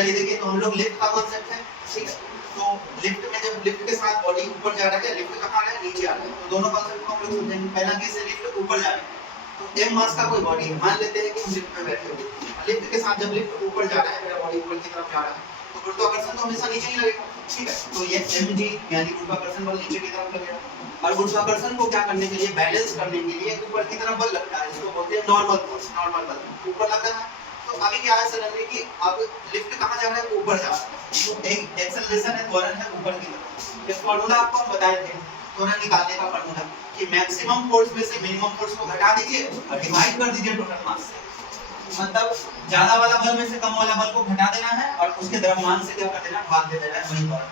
चलिए देखिए, तो हम लोग लिफ्ट का कॉन्सेप्ट है, ठीक है। तो लिफ्ट में जब लिफ्ट के साथ बॉडी ऊपर जा रहा है, लिफ्ट कहाँ आ रहा है, नीचे आ रहा है, तो दोनों कॉन्सेप्ट को हम लोग समझेंगे। पहला केस है लिफ्ट ऊपर जा रहा है, तो m मास का कोई बॉडी है, मान लेते हैं कि हम लिफ्ट में बैठे हुए, लिफ्ट के साथ जब लिफ्ट ऊपर जा रहा है, मेरा बॉडी ऊपर की तरफ जा रहा है, तो गुरुत्वाकर्षण तो हमेशा नीचे ही लगेगा, ठीक है। तो ये mg यानी गुरुत्वाकर्षण बल नीचे की तरफ लगेगा, और गुरुत्वाकर्षण को क्या करने के लिए, बैलेंस करने के लिए ऊपर की तरफ बल लगता है, इसको बोलते हैं नॉर्मल फोर्स, नॉर्मल बल ऊपर लगता है। तो अभी क्या है सडनली कि अब लिफ्ट कहाँ जा रहा है, ऊपर जा रहा है, तो एक एक्सेलरेशन है, त्वरण है ऊपर की तरफ। इस फार्मूला आपको हम बताए थे त्वरण निकालने का फार्मूला, कि मैक्सिमम फोर्स में से मिनिमम फोर्स को घटा दीजिए और डिवाइड कर दीजिए टोटल मास से। मतलब ज्यादा वाला बल में से कम वाला बल को घटा देना है और उसके द्रव्यमान से क्या कर देना, भाग दे देना है, वही त्वरण।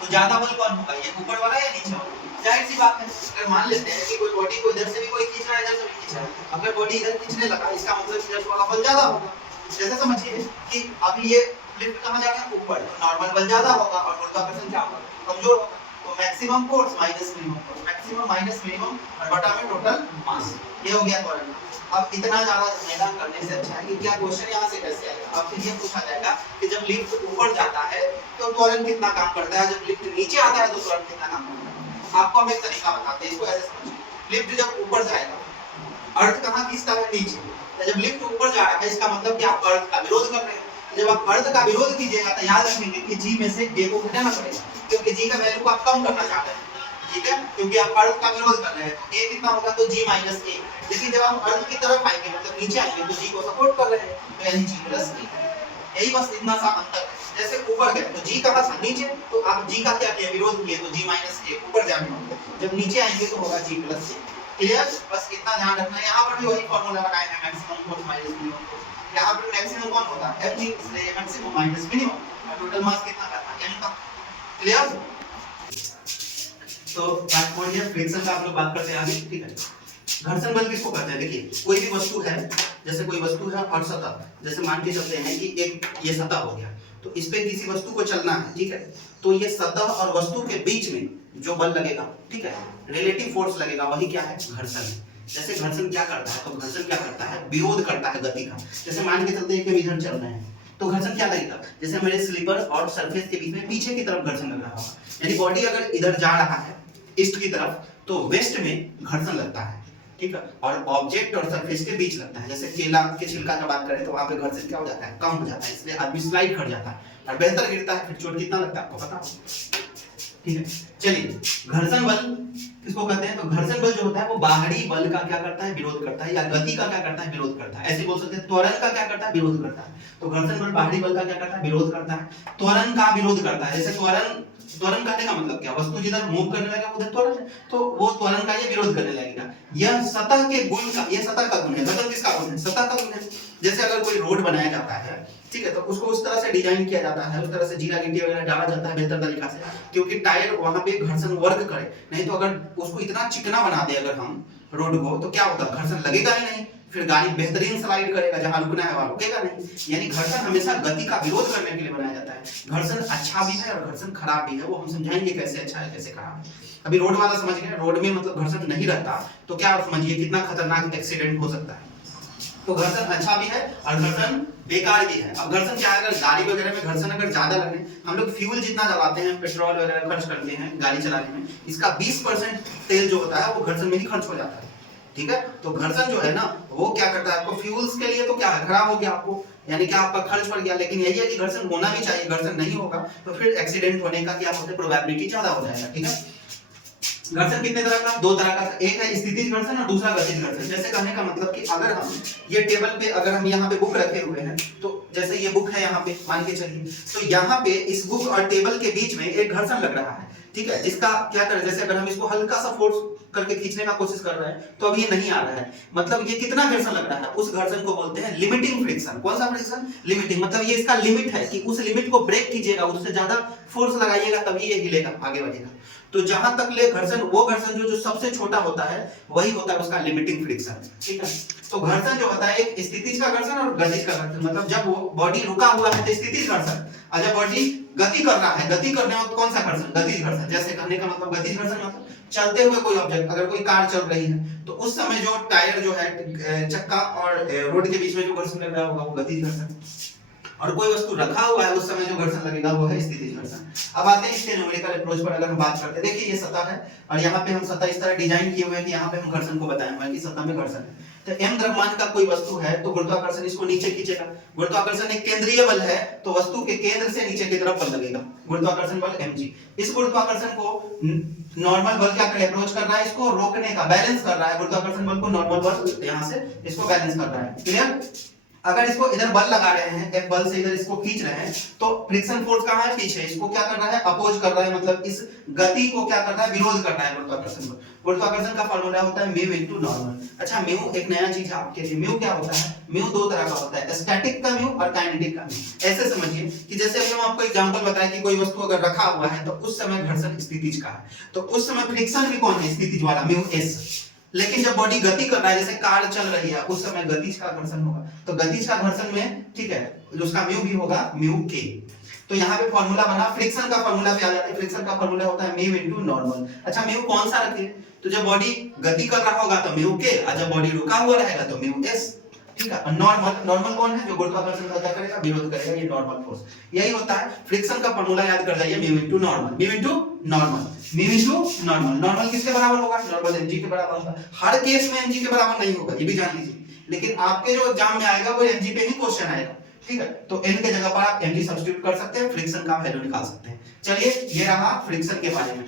तो ज्यादा बल कौन होगा, ये ऊपर वाला या नीचे वाला? जाहिर सी बात है, अगर मान लेते हैं कि कोई बॉडी को इधर से भी कोई खींच रहा है, इधर से भी खींच रहा है, अगर बॉडी इधर खींचने लगा, इसका मतलब इधर वाला बल ज्यादा होगा। जैसे समझिए कि अभी ये लिफ्ट कहाँ जा रहा है, ऊपर, तो नॉर्मल बल ज्यादा होगा और गुरुत्वाकर्षण क्या होगा, कमजोर होगा। तो maximum force minus minimum force, maximum minus minimum और बटा में टोटल मास, ये हो गया त्वरण। अब इतना ज्यादा मैदान करने से अच्छा है कि क्या क्वेश्चन यहाँ से कैसे आएगा, अब फिर ये पूछा जाएगा कि जब लिफ्ट ऊपर जाता है तो त्वरण कितना काम करता है, जब लिफ्ट नीचे आता है तो त्वरण कितना काम करता है। आपको हम एक तरीका बताते हैं, इसको ऐसे समझिए। लिफ्ट जब ऊपर जाएगा, अर्थ कहाँ खींचता है, नीचे। तो जब लिफ्ट ऊपर जा रहा है, इसका मतलब कि आप अर्थ का विरोध कर रहे हैं। जब आप अर्थ का विरोध कीजिएगा तो याद रखेंगे कि g में से a को घटाना पड़ेगा, क्योंकि g का वैल्यू को आप कम करना चाहते हैं, ठीक है, क्योंकि आप अर्थ का विरोध कर रहे हैं। तो a कितना होगा, तो g माइनस a। लेकिन जब आप अर्थ की तरफ आएंगे, मतलब नीचे आएंगे, तो g को सपोर्ट कर रहे हैं, तो यानी g प्लस a। यही बस इतना सा अंतर है। जैसे ऊपर गए तो g कहाँ था, नीचे, तो आप g का क्या किया, विरोध किए, तो g माइनस a ऊपर जाएंगे, जब नीचे आएंगे तो होगा g प्लस a। क्लियर? बस इतना ध्यान रखना है। यहाँ पर भी वही फॉर्मूला लगाए हैं, maximum force minus minimum force. यहाँ पर मैक्सिमम कौन होता है, mg, इसलिए मैक्सिमम माइनस मिनिमम और टोटल मास कितना करता है, m का। क्लियर? तो पार्ट 4 ये फ्रिक्शन का हम लोग बात करते हैं आगे, ठीक है। घर्षण बल किसको कहते हैं, देखिए कोई भी वस्तु है, जैसे कोई वस्तु है और सतह, जैसे मान के चलते हैं कि एक ये सतह हो गया, तो इस पे किसी वस्तु को चलना है, ठीक है। तो ये सतह और वस्तु के बीच में जो बल लगेगा, ठीक है, रिलेटिव फोर्स लगेगा, वही क्या है, घर्षण। जैसे घर्षण क्या करता है, तो घर्षण क्या करता है, विरोध करता है गति का। जैसे मान के चलते हैं कि हम इधर चल रहे हैं, तो घर्षण क्या लगेगा, जैसे मेरे स्लीपर और सरफेस के बीच में पीछे की तरफ घर्षण लग रहा होगा। यानी बॉडी अगर इधर जा रहा है ईस्ट की तरफ, तो वेस्ट में घर्षण लगता है, ठीक है, और ऑब्जेक्ट और सरफेस के बीच लगता है। जैसे केला के छिलका का बात करें तो वहां पे घर्षण क्या हो जाता है, कम हो जाता है, इसलिए आदमी स्लाइड कर जाता है और बेहतर गिरता है, फिर चोट कितना लगता है आपको पता हो, ठीक है। चलिए, घर्षण बल किसको कहते हैं, तो घर्षण बल जो होता है वो बाहरी बल का क्या करता है, विरोध करता है, या गति का क्या करता है, विरोध करता है। ऐसे बोल सकते हैं त्वरण का क्या करता है, विरोध करता है। तो घर्षण बल बाहरी बल का क्या करता है, विरोध करता है, त्वरण का विरोध करता है। जैसे त्वरण, त्वरण कहने का मतलब क्या, वस्तु जिधर मूव करने लगेगा उधर त्वरण है, तो वो त्वरण का ये विरोध करने लगेगा। यह सतह के गुण का, यह सतह का गुण है, घर्षण किसका गुण है, सतह का गुण है। जैसे अगर कोई रोड बनाया जाता है, ठीक है, तो उसको उस तरह से डिजाइन किया जाता है, उस तरह से जीरा गिट्टी वगैरह डाला जाता है बेहतर तरीका से, क्योंकि टायर वहां पे घर्षण वर्क करे। नहीं तो अगर उसको इतना चिकना बना दे अगर हम रोड को, तो क्या होगा, घर्षण लगेगा ही नहीं, फिर गाड़ी बेहतरीन स्लाइड करेगा, जहां रुकना है वहां रुकेगा नहीं। यानी घर्षण हमेशा गति का विरोध करने के लिए बनाया जाता है। घर्षण अच्छा भी है और घर्षण खराब भी है, वो हम समझाएंगे कैसे अच्छा है कैसे खराब है। अभी रोड वाला समझ गए, रोड में मतलब घर्षण नहीं रहता तो क्या समझिए कितना खतरनाक एक्सीडेंट हो सकता है। तो घर्षण अच्छा भी है और घर्षण बेकार भी है। अब घर्षण क्या है, अगर गाड़ी वगैरह में घर्षण अगर ज्यादा लगे, हम लोग फ्यूल जितना जलाते हैं, पेट्रोल वगैरह खर्च करते हैं गाड़ी चलाने में, इसका 20% तेल जो होता है वो घर्षण में ही खर्च हो जाता है, ठीक है। तो घर्षण जो है ना, वो क्या करता है, आपको फ्यूल्स के लिए तो क्या है, खराब हो गया आपको, यानी कि आपका खर्च बढ़ गया। लेकिन यही है कि घर्षण होना भी चाहिए, घर्षण नहीं होगा तो फिर एक्सीडेंट होने का क्या होता है, प्रोबेबिलिटी ज्यादा हो जाएगा, ठीक है। घर्षण कितने तरह का, दो तरह का, एक है स्थितिज घर्षण और दूसरा गतिज घर्षण। जैसे कहने का मतलब कि अगर हम ये टेबल पे, अगर हम यहाँ पे बुक रखे हुए हैं, तो जैसे ये बुक है यहाँ पे मान के चलिए, तो यहाँ पे इस बुक और टेबल के बीच में एक घर्षण लग रहा है, ठीक है, जिसका क्या करें, जैसे अगर हम इसको हल्का सा फोर्स करके खींचने का कोशिश कर रहे हैं तो अब ये नहीं आ रहा है, मतलब ये कितना घर्षण लग रहा है, उस घर्षण को बोलते हैं लिमिटिंग फ्रिक्शन। कौन सा फ्रिक्शन, लिमिटिंग, मतलब ये इसका लिमिट है कि उस लिमिट को ब्रेक कीजिएगा, उससे ज्यादा फोर्स लगाइएगा तभी ये हिलेगा, आगे बढ़ेगा। तो जहां तक ले घर्षण, वो घर्षण जो सबसे छोटा होता है वही होता है उसका लिमिटिंग फ्रिक्शन, ठीक है। तो घर्षण जो होता है एक स्थितिज का घर्षण और गतिज का घर्षण, मतलब जब वो बॉडी रुका हुआ है तो स्थितिज घर्षण, और जब बॉडी गति कर रहा है, गति करने वक्त कौन सा घर्षण, गतिज घर्षण। जैसे कहने का मतलब गतिज घर्षण मतलब चलते हुए कोई ऑब्जेक्ट, अगर कोई कार चल रही है तो उस समय जो टायर जो है, चक्का और रोड के बीच में जो घर्षण लग रहा होगा वो गतिज घर्षण। और कोई वस्तु रखा हुआ है उस समय जो घर्षण लगेगा वो है स्थितिज घर्षण। अब आते हैं इसके न्यूमेरिकल अप्रोच पर। अगर हम बात करते हैं, देखिए ये सतह है और यहाँ पे हम सतह इस तरह डिजाइन किए हुए हैं कि यहाँ पे हम घर्षण को बताए हुए हैं कि सतह में घर्षण है। तो m द्रव्यमान का कोई वस्तु है तो गुरुत्वाकर्षण इसको नीचे खींचेगा। गुरुत्वाकर्षण एक केंद्रीय बल है तो वस्तु के केंद्र से नीचे की तरफ बल लगेगा, गुरुत्वाकर्षण बल mg। इस गुरुत्वाकर्षण को नॉर्मल बल क्या करे, अप्रोच कर रहा है, इसको रोकने का, बैलेंस कर रहा है। गुरुत्वाकर्षण बल को नॉर्मल बल यहाँ से इसको बैलेंस कर रहा है। क्लियर? अगर इसको इधर बल लगा रहे हैं, एक बल से इधर इसको खींच रहे हैं, तो फ्रिक्शन फोर्स कहाँ है, पीछे। इसको क्या कर रहा है, अपोज कर रहा है, मतलब इस गति को क्या कर रहा है, विरोध कर रहा है गुरुत्वाकर्षण बल। गुरुत्वाकर्षण का फार्मूला होता है म्यू इनटू नॉर्मल। अच्छा, म्यू एक नया चीज है आपके लिए। म्यू क्या होता है, म्यू दो तरह का होता है, स्टैटिक का म्यू और काइनेटिक का म्यू। ऐसे समझिए कि जैसे अभी हम आपको एग्जांपल बताएं कि कोई वस्तु अगर रखा हुआ है तो उस समय घर्षण स्थितिज का है, तो उस समय फ्रिक्शन भी कौन है, स्थितिज वाला, म्यू एस। लेकिन जब बॉडी गति कर रहा है, जैसे कार चल रही है, उस समय गतिज का घर्षण होगा। तो गतिज का घर्षण में, ठीक है, जो उसका म्यू भी होगा म्यू के। तो यहाँ पे फॉर्मूला बना, फ्रिक्शन का फॉर्मूला भी आ जाता है। फ्रिक्शन का फॉर्मूला होता है म्यू इनटू नॉर्मल। अच्छा, म्यू कौन सा रखे, तो जब बॉडी गति कर रहा होगा तो म्यू के, और जब बॉडी रुका हुआ रहेगा तो म्यू एस। ठीक है, नॉर्मल, नॉर्मल कौन है, जो गुरुत्वाकर्षण का क्या करेगा, विरोध करेगा, ये नॉर्मल फोर्स। यही होता है फ्रिक्शन का फॉर्मूला, याद कर जाइए, mu into normal, mu into normal, mu into normal. Normal किसके बराबर होगा, नॉर्मल mg के बराबर होगा। हर केस में mg के बराबर नहीं होगा, ये भी जान लीजिए, लेकिन आपके जो एग्जाम में आएगा वो mg पे ही क्वेश्चन आएगा। ठीक है, तो n के जगह पर आप mg सब्स्टिट्यूट कर सकते हैं, फ्रिक्शन का वैल्यू निकाल सकते हैं। चलिए, ये रहा फ्रिक्शन के बारे में।